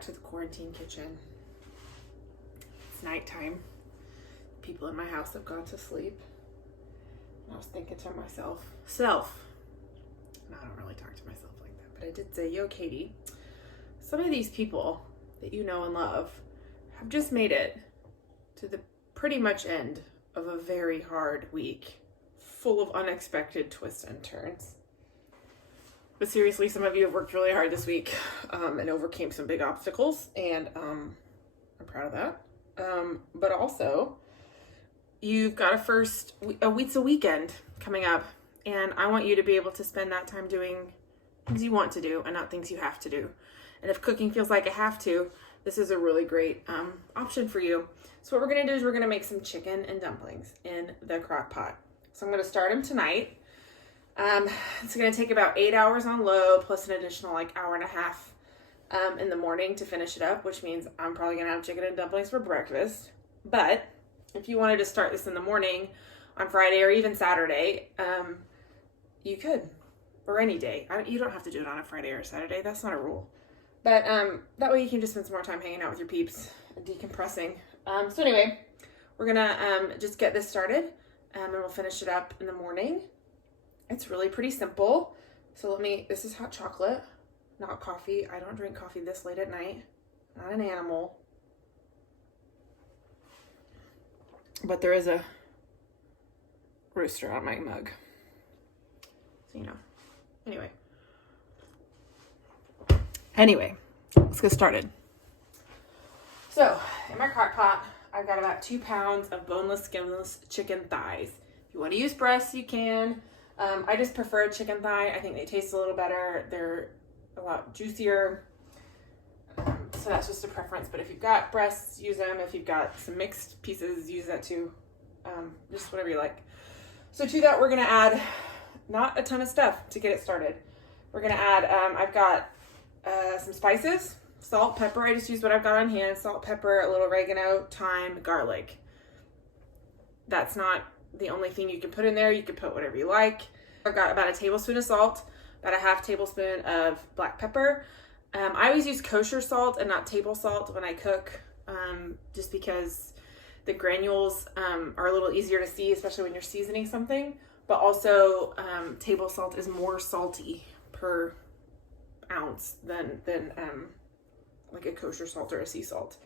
back to the quarantine kitchen. It's nighttime. People in my house have gone to sleep. And I was thinking to myself, and I don't really talk to myself like that, but I did say, yo, Katie, some of these people that you know and love have just made it to the pretty much end of a very hard week, full of unexpected twists and turns. But seriously, some of you have worked really hard this week and overcame some big obstacles, and I'm proud of that. But also, you've got a weekend coming up, and I want you to be able to spend that time doing things you want to do and not things you have to do. And if cooking feels like a have to, this is a really great option for you. So what we're gonna do is we're gonna make some chicken and dumplings in the crock pot. So I'm gonna start them tonight. It's gonna take about 8 hours on low, plus an additional hour and a half in the morning to finish it up, which means I'm probably gonna have chicken and dumplings for breakfast. But if you wanted to start this in the morning on Friday or even Saturday, you could, or any day. You don't have to do it on a Friday or a Saturday. That's not a rule. But that way you can just spend some more time hanging out with your peeps and decompressing. So anyway, we're gonna just get this started and we'll finish it up in the morning. It's really pretty simple. So this is hot chocolate, not coffee. I don't drink coffee this late at night. Not an animal. But there is a rooster on my mug. So, Anyway, let's get started. So, in my crock pot, I've got about 2 pounds of boneless, skinless chicken thighs. If you want to use breasts, you can. I just prefer chicken thigh. I think they taste a little better. They're a lot juicier. So that's just a preference. But if you've got breasts, use them. If you've got some mixed pieces, use that too. Just whatever you like. So to that, we're going to add not a ton of stuff to get it started. We're going to add, I've got some spices, salt, pepper. I just use what I've got on hand. Salt, pepper, a little oregano, thyme, garlic. That's not the only thing you can put in there. You can put whatever you like. I've got about a tablespoon of salt, about a half tablespoon of black pepper. I always use kosher salt and not table salt when I cook, just because the granules are a little easier to see, especially when you're seasoning something. But also, table salt is more salty per ounce than like a kosher salt or a sea salt.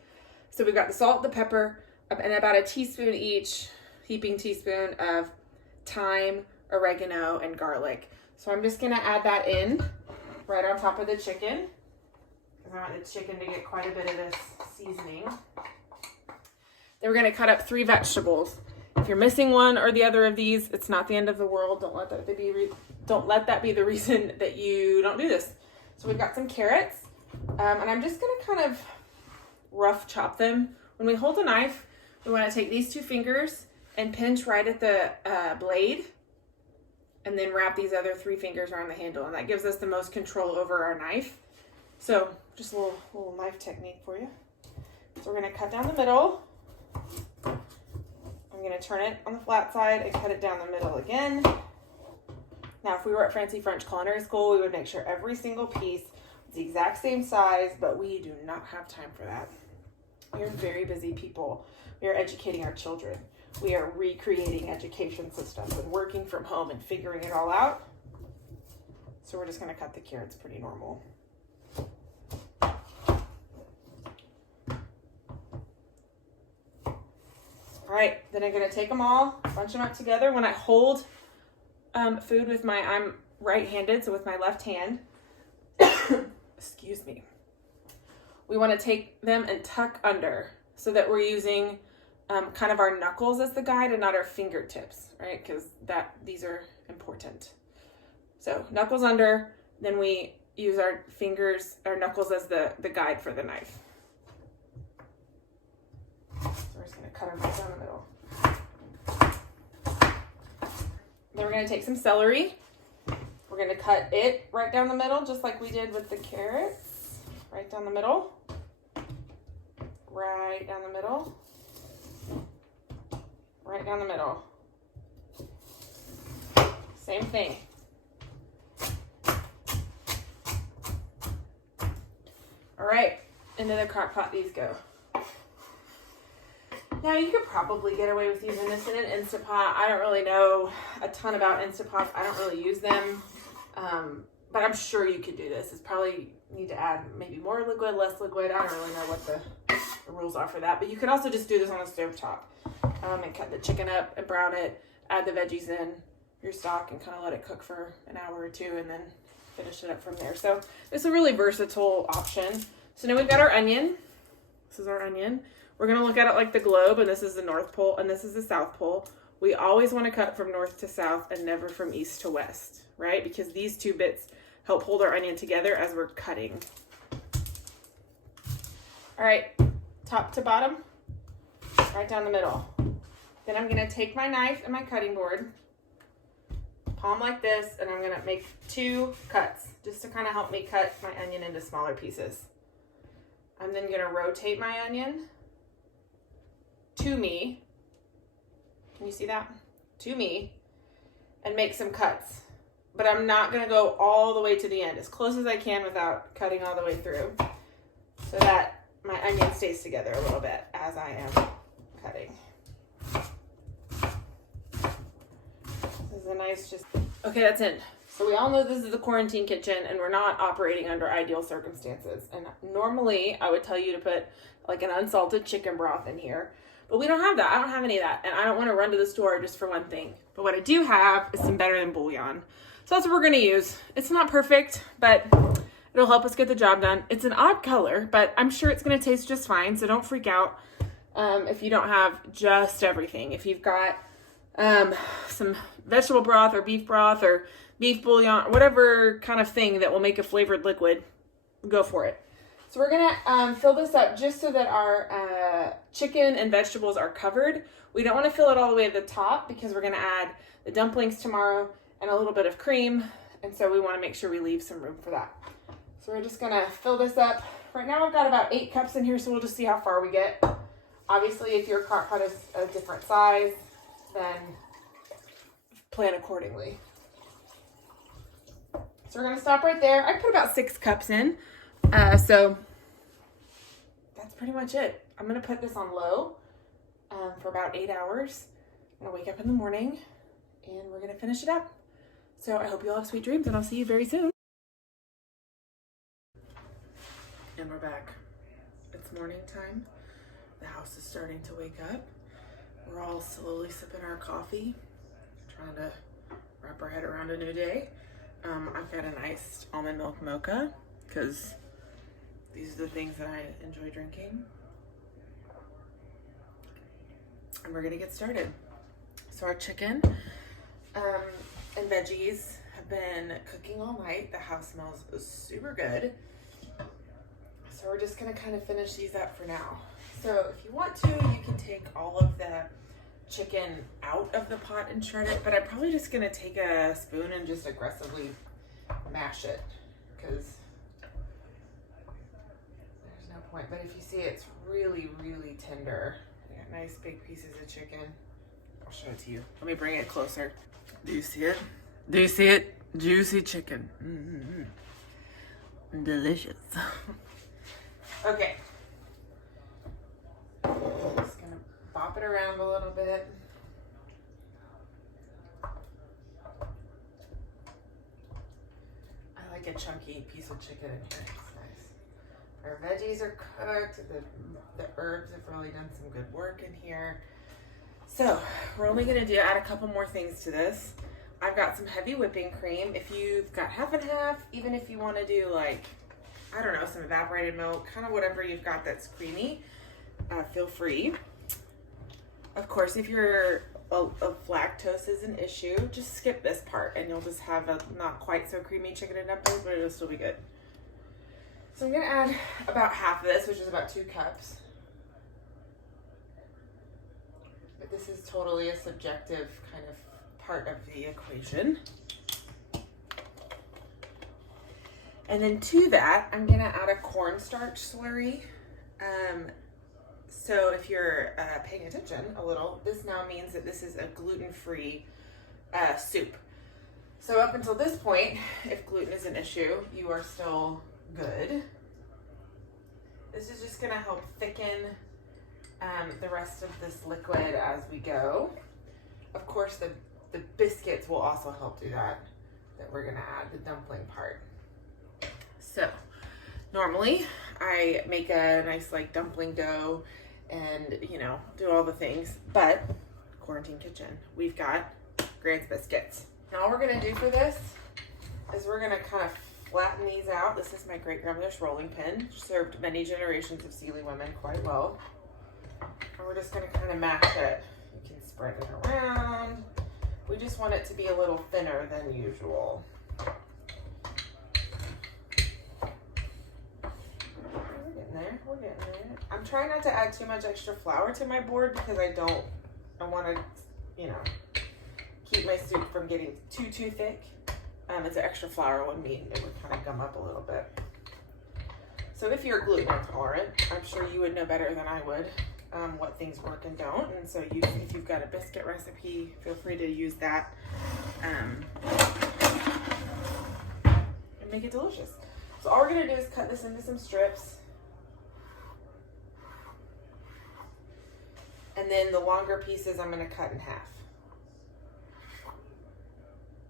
So we've got the salt, the pepper, and about a teaspoon each, heaping teaspoon of thyme, oregano, and garlic. So I'm just gonna add that in right on top of the chicken, because I want the chicken to get quite a bit of this seasoning. Then we're gonna cut up 3 vegetables. If you're missing one or the other of these, it's not the end of the world. Don't let that be the reason that you don't do this. So we've got some carrots, and I'm just gonna kind of rough chop them. When we hold a knife, we wanna take these 2 fingers and pinch right at the blade, and then wrap these other 3 fingers around the handle, and that gives us the most control over our knife. So just a little knife technique for you. So we're gonna cut down the middle. I'm gonna turn it on the flat side and cut it down the middle again. Now, if we were at Fancy French Culinary School, we would make sure every single piece was the exact same size, but we do not have time for that. We are very busy people. We are educating our children. We are recreating education systems and working from home and figuring it all out. So we're just gonna cut the carrots pretty normal. All right, then I'm gonna take them all, bunch them up together. When I hold food with I'm right-handed, so with my left hand, excuse me, we wanna take them and tuck under so that we're using kind of our knuckles as the guide and not our fingertips, right? Because these are important. So knuckles under, then we use our knuckles as the guide for the knife. So we're just gonna cut them right down the middle. Then we're gonna take some celery. We're gonna cut it right down the middle, just like we did with the carrots. Right down the middle. Right down the middle. Right down the middle. Same thing. All right, into the crock pot these go. Now, you could probably get away with using this in an Instant Pot. I don't really know a ton about Instant Pots. I don't really use them. But I'm sure you could do this. It's probably need to add maybe more liquid, less liquid. I don't really know what the rules are for that. But you could also just do this on a stove top and cut the chicken up and brown it, add the veggies in your stock and kind of let it cook for an hour or two and then finish it up from there. So it's a really versatile option. So now we've got our onion. This is our onion. We're going to look at it like the globe, and this is the North Pole, and this is the South Pole. We always want to cut from north to south and never from east to west, right? Because these two bits help hold our onion together as we're cutting. All right, top to bottom, right down the middle. Then I'm going to take my knife and my cutting board, palm like this, and I'm going to make 2 cuts just to kind of help me cut my onion into smaller pieces. I'm then going to rotate my onion to me. Can you see that? To me, and make some cuts. But I'm not going to go all the way to the end, as close as I can without cutting all the way through, so that my onion stays together a little bit as I am cutting. This is a nice okay, that's in. So we all know this is the quarantine kitchen and we're not operating under ideal circumstances. And normally I would tell you to put like an unsalted chicken broth in here, but we don't have that. I don't have any of that. And I don't want to run to the store just for one thing. But what I do have is some better than bouillon. So that's what we're going to use. It's not perfect, but it'll help us get the job done. It's an odd color, but I'm sure it's going to taste just fine. So don't freak out if you don't have just everything. If you've got some vegetable broth or beef bouillon, whatever kind of thing that will make a flavored liquid, go for it. So we're gonna fill this up just so that our chicken and vegetables are covered. We don't want to fill it all the way to the top because we're gonna add the dumplings tomorrow and a little bit of cream, and so we want to make sure we leave some room for that. So we're just gonna fill this up. Right now I've got about 8 cups in here, so we'll just see how far we get. Obviously, if your crock pot is a different size, then plan accordingly. So we're going to stop right there. I put about 6 cups in. So that's pretty much it. I'm going to put this on low for about 8 hours. I'm going to wake up in the morning and we're going to finish it up. So I hope you all have sweet dreams and I'll see you very soon. And we're back. It's morning time. The house is starting to wake up. We're all slowly sipping our coffee, trying to wrap our head around a new day. I've got an iced almond milk mocha because these are the things that I enjoy drinking. And we're gonna get started. So our chicken and veggies have been cooking all night. The house smells super good. So we're just gonna kind of finish these up for now. So if you want to, you can take all of the chicken out of the pot and shred it, but I'm probably just gonna take a spoon and just aggressively mash it because there's no point. But if you see, it's really, really tender. I got nice big pieces of chicken. I'll show it to you. Let me bring it closer. Do you see it? Do you see it? Juicy chicken. Mm-hmm. Delicious. Okay. Just gonna bop it around a little bit. I like a chunky piece of chicken in here. It's nice. Our veggies are cooked. The herbs have really done some good work in here. So we're only gonna add a couple more things to this. I've got some heavy whipping cream. If you've got half and half, even if you want to do like, I don't know, some evaporated milk, kind of whatever you've got that's creamy, feel free. Of course, if your lactose is an issue, just skip this part and you'll just have a not quite so creamy chicken and dumplings, but it'll still be good. So I'm gonna add about half of this, which is about 2 cups. But this is totally a subjective kind of part of the equation. And then to that, I'm gonna add a cornstarch slurry. So if you're paying attention a little, this now means that this is a gluten-free soup. So up until this point, if gluten is an issue, you are still good. This is just gonna help thicken the rest of this liquid as we go. Of course, the biscuits will also help do that we're gonna add, the dumpling part. So, normally I make a nice like dumpling dough and, you know, do all the things, but quarantine kitchen, we've got Grand's biscuits. Now all we're gonna do for this is we're gonna kind of flatten these out. This is my great grandmother's rolling pin. Served many generations of Sealy women quite well. And we're just gonna kind of mash it. You can spread it around. We just want it to be a little thinner than usual. We're getting there, we're getting there. I'm trying not to add too much extra flour to my board because I want to, you know, keep my soup from getting too thick. It's an extra flour would mean it would kind of gum up a little bit. So if you're gluten intolerant, I'm sure you would know better than I would what things work and don't. And so if you've got a biscuit recipe, feel free to use that and make it delicious. So all we're gonna do is cut this into some strips. And then the longer pieces I'm gonna cut in half.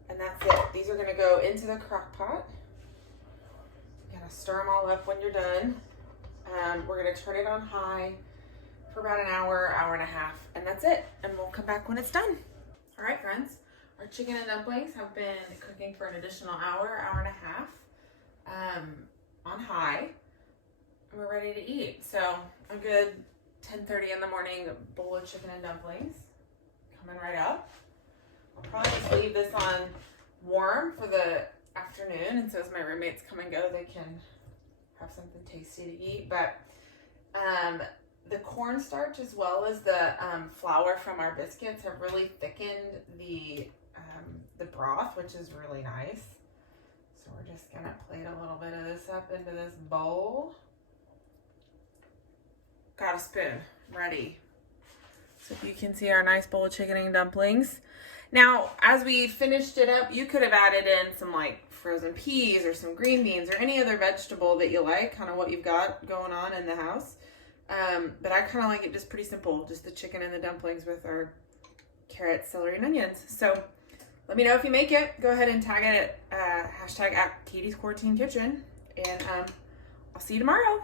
And that's it. These are gonna go into the crock pot. You're gonna stir them all up when you're done. We're gonna turn it on high for about an hour, hour and a half, and that's it. And we'll come back when it's done. All right, friends, our chicken and dumplings have been cooking for an additional hour, hour and a half on high, and we're ready to eat. So a good 10:30 in the morning bowl of chicken and dumplings coming right up. I'll probably just leave this on warm for the afternoon, and so as my roommates come and go, they can have something tasty to eat. But the cornstarch as well as the flour from our biscuits have really thickened the broth, which is really nice. So we're just gonna plate a little bit of this up into this bowl. Got a spoon ready. So if you can see our nice bowl of chicken and dumplings. Now, as we finished it up, you could have added in some like frozen peas or some green beans or any other vegetable that you like, kind of what you've got going on in the house. But I kind of like it just pretty simple, just the chicken and the dumplings with our carrots, celery, and onions. So let me know if you make it. Go ahead and tag it at #@Katie'sQuarantineKitchen, and I'll see you tomorrow.